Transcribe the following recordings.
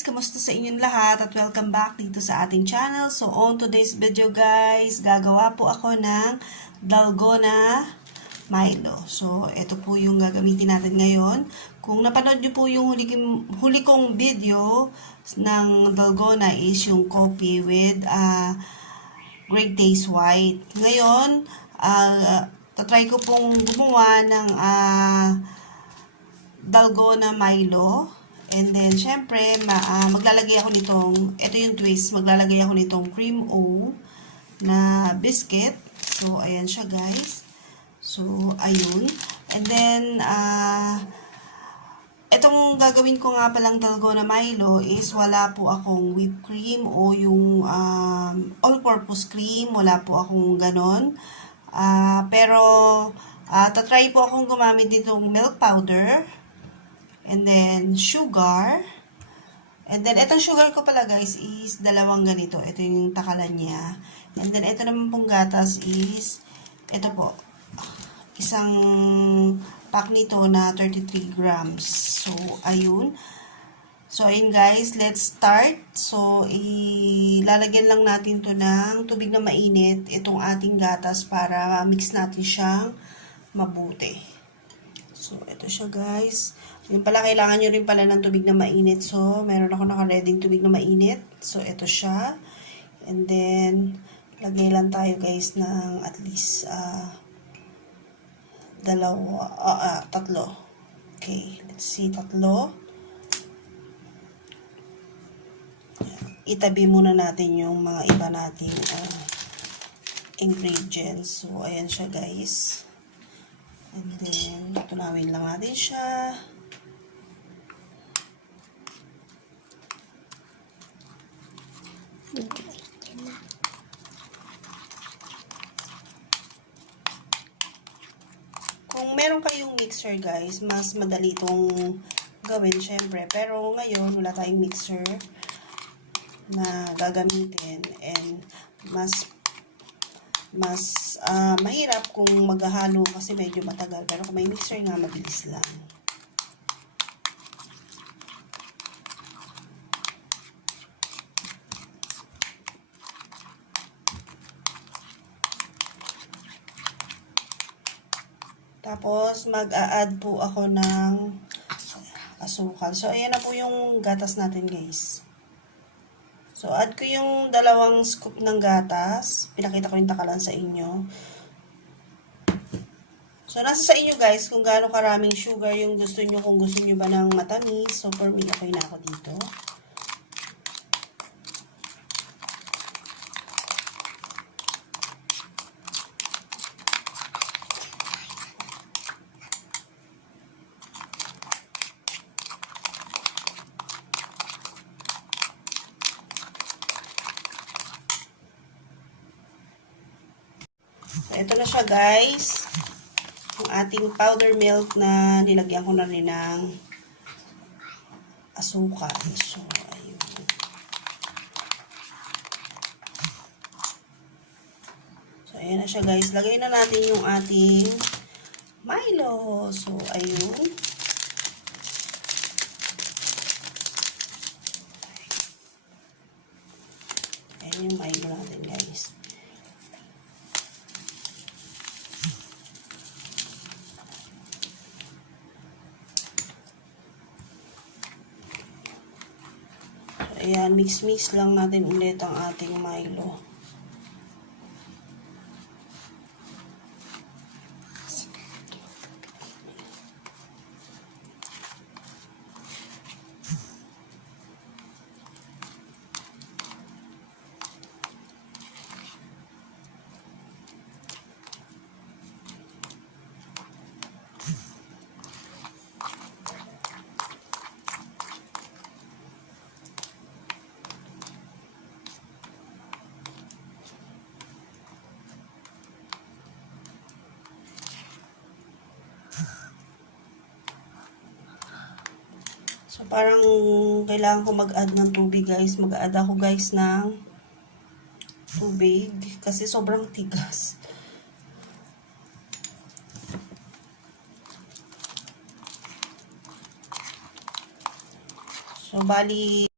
guys! Kamusta sa inyong lahat at welcome back dito sa ating channel. So on today's video guys, gagawa po ako ng Dalgona Milo. So ito po yung gagamitin natin ngayon. Kung napanood nyo po yung huli kong video ng Dalgona is yung coffee with great taste white. Ngayon, tatry ko pong gumawa ng Dalgona Milo. And then, syempre, maglalagay ako nitong, ito yung twist, maglalagay ako nitong cream o na biscuit. So, ayan siya guys. So, ayun. And then, itong gagawin ko nga palang Dalgona Milo is wala po akong whipped cream o yung all-purpose cream. Wala po akong ganon. Pero, tatry po akong gumamit nitong milk powder. And then, sugar. And then, itong sugar ko pala guys is dalawang ganito. Ito yung takalan niya. And then, ito naman pong gatas is, ito po, isang pack nito na 33 grams. So, ayun. So, ayun guys, let's start. So, ilalagyan lang natin to ng tubig na mainit, itong ating gatas para mix natin siyang mabuti. So, ito siya guys. Yung pala, kailangan nyo rin pala ng tubig na mainit. So, meron ako naka-ready tubig na mainit. So, ito siya. And then, lagay lang tayo guys ng at least tatlo. Okay, let's see, tatlo. Itabi muna natin yung mga iba nating ingredients. So, ayan siya guys. And then, tunawin lang natin siya. Kung meron kayong mixer guys, mas madali itong gawin syempre. Pero ngayon, wala tayong mixer na gagamitin. And mas mahirap kung maghahalo kasi medyo matagal. Pero kung may mixer nga, mabilis lang. Tapos, mag-a-add po ako ng asukal. So, ayan na po yung gatas natin, guys. So, add ko yung 2 scoop ng gatas. Pinakita ko yung takalan sa inyo. So, nasa sa inyo, guys, kung gaano karaming sugar yung gusto nyo. Kung gusto nyo ba ng matamis. So, for me, okay na ako dito. So, ito na siya guys. Ang ating powder milk na nilagyan ko na rin ng asukal. So, ayun. So, ayan na siya guys. Lagay na natin yung ating Milo. So, ayun. Ayan yung Milo natin guys. Ayan, mix-mix lang natin ulit ang ating Milo. So, parang kailangan ko mag-add ng tubig, guys. Mag-add ako, guys, ng tubig. Kasi sobrang tigas. So, bali,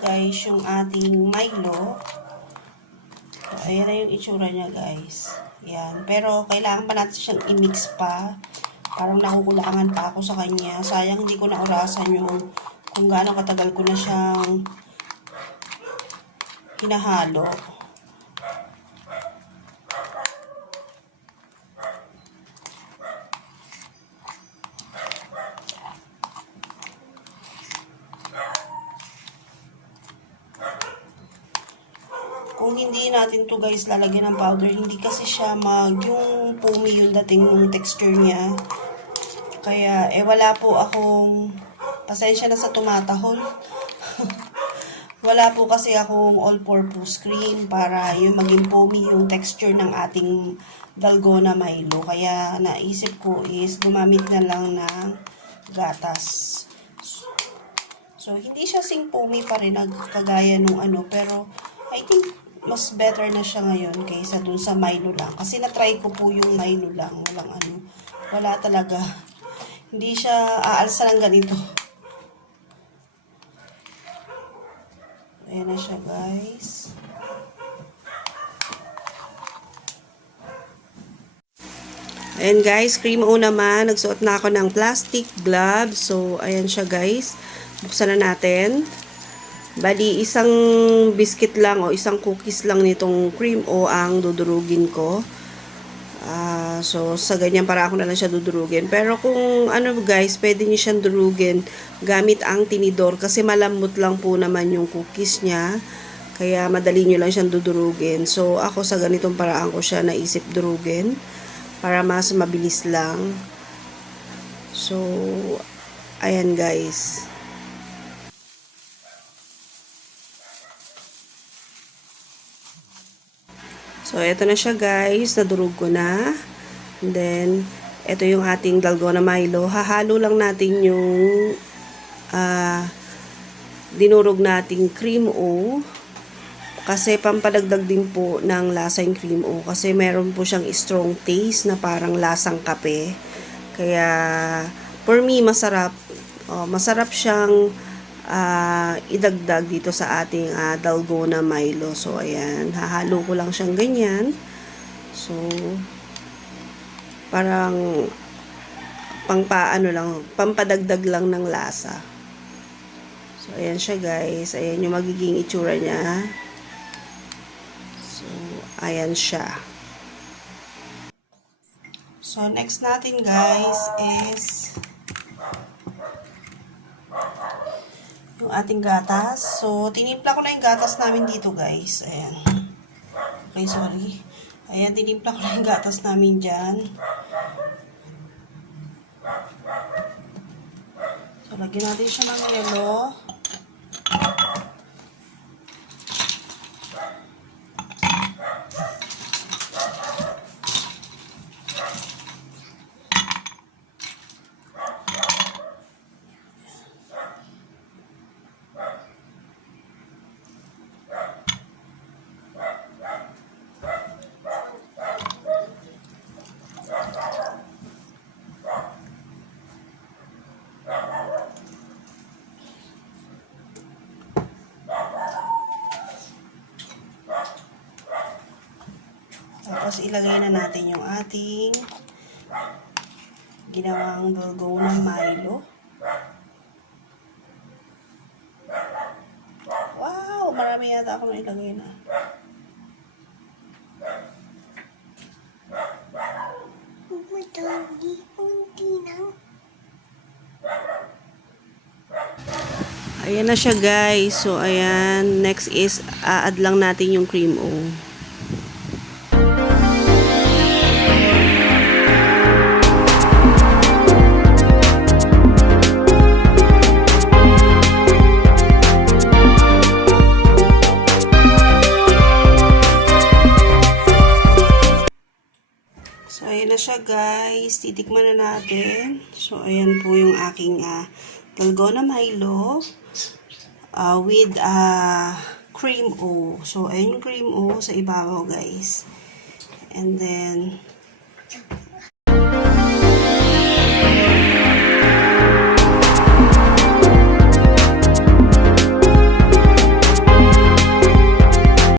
guys, yung ating Milo. So, ayan na yung itsura niya guys. Yan. Pero kailangan pa natin siyang i-mix pa. Parang nakukulangan pa ako sa kanya. Sayang hindi ko naurasan yung kung gaano katagal ko na siyang hinahalo. Kung hindi natin to guys lalagyan ng powder, hindi kasi siya yung foamy yung dating ng texture niya. Kaya wala po akong pasensya na sa tumatahol. Wala po kasi akong all-purpose cream para yung maging foamy yung texture ng ating Dalgona Milo. Kaya naisip ko is gumamit na lang ng gatas. So hindi siya sing foamy pa rin kagaya nung pero I think mas better na siya ngayon kaysa dun sa Milo lang. Kasi na-try ko po yung Milo lang. Wala talaga. Hindi siya aalsa ng ganito. Ayan na siya guys. Ayan guys, cream o naman. Nagsuot na ako ng plastic gloves. So, ayan siya guys. Buksan na natin. Bali, isang biscuit lang o isang cookies lang nitong cream o ang dudurugin ko. So, sa ganyan para ako na lang siya dudurugin. Pero kung guys, pwede niyo siyang durugin gamit ang tinidor kasi malambot lang po naman yung cookies niya. Kaya madali niyo lang siyang dudurugin. So, ako sa ganitong paraan ko siya naisip durugin para mas mabilis lang. So, ayan guys. So, ito na siya guys. Nadurog ko na. And then, ito yung ating Dalgona Milo. Hahalo lang natin yung dinurog nating cream o. Kasi pampadagdag din po ng lasa yung cream o. Kasi meron po siyang strong taste na parang lasang kape. Kaya, for me, masarap. Masarap siyang idagdag dito sa ating Dalgona Milo. So, ayan. Hahalo ko lang siyang ganyan. So, parang pampadagdag lang ng lasa. So, ayan siya guys. Ayan yung magiging itsura niya. So, ayan siya. So, next natin guys is yung ating gatas. So, tinimpla ko na yung gatas namin dito, guys. Ayan. Okay, sorry. Ayan, tinimpla ko na yung gatas namin dyan. So, lagyan natin siya ng yelo. Tapos, ilagay na natin yung ating ginawang Dalgona Milo. Wow! Marami yata ako na ilagay na. Ayan na siya guys. So, ayan. Next is, add lang natin yung cream o. So, ayan na siya guys. Titikman na natin. So, ayan po yung aking Dalgona Milo with cream o. So, ayan yung cream o sa ibabaw guys. And then,